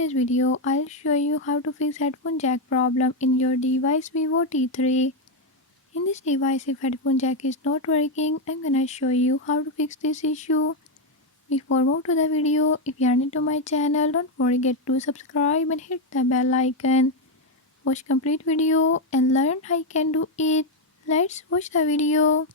today's video, I'll show you how to fix headphone jack problem in your device Vivo T3. In this device, if headphone jack is not working, I'm gonna show you how to fix this issue. Before move to the video, if you are new to my channel, don't forget to subscribe and hit the bell icon. Watch complete video and learn how you can do it. Let's watch the video.